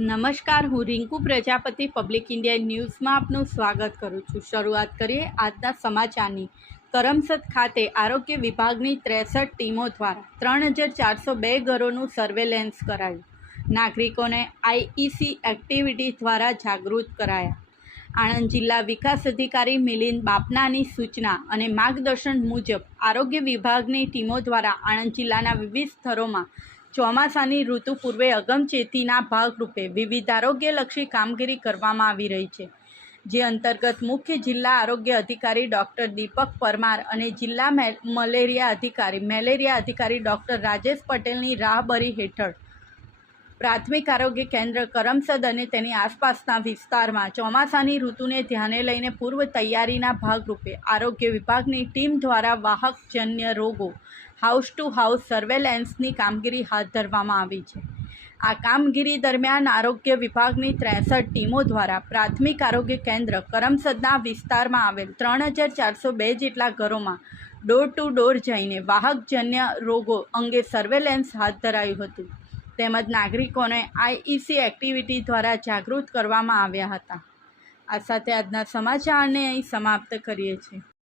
નમસ્કાર, હું Rinku Prajapati public India ન્યૂઝમાં આપનું સ્વાગત કરું છું। શરૂઆત કરીએ આજના સમાચારની। કરમસદ ખાતે આરોગ્ય વિભાગની 63 ટીમો દ્વારા 3402 ઘરોનું સર્વેલન્સ કરાયું। નાગરિકોને આઈઈસી એક્ટિવિટી દ્વારા જાગૃત કરાયા। આણંદ જિલ્લા વિકાસ અધિકારી મિલિંદ બાપનાની સૂચના અને માર્ગદર્શન મુજબ આરોગ્ય વિભાગની ટીમો દ્વારા આણંદ જિલ્લાના વિવિધ સ્થળોમાં ચોમાસાની ઋતુ પૂર્વે અગમચેતીના ભાગરૂપે વિવિધ આરોગ્યલક્ષી કામગીરી કરવામાં આવી રહી છે, જે અંતર્ગત મુખ્ય જિલ્લા આરોગ્ય અધિકારી ડૉક્ટર દીપક પરમાર અને જિલ્લા મેલેરિયા અધિકારી ડૉક્ટર રાજેશ પટેલની રાહબરી હેઠળ પ્રાથમિક આરોગ્ય કેન્દ્ર કરમસદ અને તેની આસપાસના વિસ્તારમાં ચોમાસાની ઋતુને ધ્યાને લઈને પૂર્વ તૈયારીના ભાગરૂપે આરોગ્ય વિભાગની ટીમ દ્વારા વાહકજન્ય રોગો હાઉસ ટુ હાઉસ સર્વેલન્સની કામગીરી હાથ ધરવામાં આવી છે। આ કામગીરી દરમિયાન આરોગ્ય વિભાગની 63 ટીમો દ્વારા પ્રાથમિક આરોગ્ય કેન્દ્ર કરમસદના વિસ્તારમાં આવેલ 3402 જેટલા ઘરોમાં ડોર ટુ ડોર જઈને વાહકજન્ય રોગો અંગે સર્વેલન્સ હાથ ધરાયું હતું, તેમજ નાગરિકોને આઈઈસી એક્ટિવિટી દ્વારા જાગૃત કરવામાં આવ્યા હતા। આ સાથે આજના સમાચારને અહીં સમાપ્ત કરીએ છીએ।